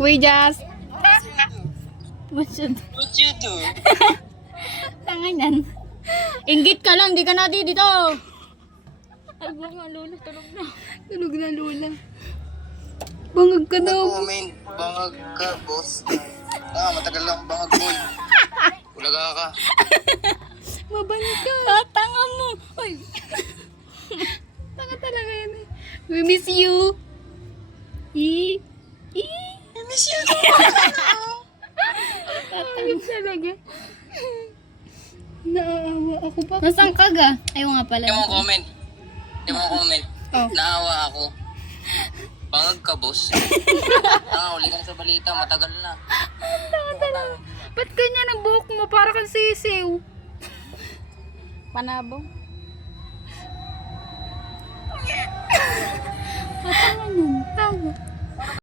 We just... What should... What you do? Tangan yan. Inggit ka lang, di ka na dito. Ay, bunga, Lola, tulog na. Tulog na, Lola. Bangag ka daw. Comment, bangag ka, boss. Matagal lang bangag, boy. Ulaga ka. Mabalik ka. Tanga mo. Uy. Tanga talaga yun eh. We miss you. I Miss you. Tatanga talaga. Naawa ako pa. Nasaan ka ga? Ayaw nga pala. Hindi mo comment. Hindi mo comment. Oh. Naawa ako. Bangag ka, boss. Uli ka na sa balita, matagal na. Tanga talaga. Ba't ganyan ang buhok mo? Para kang sisiw. Panabong. Tanga nun. Tanga.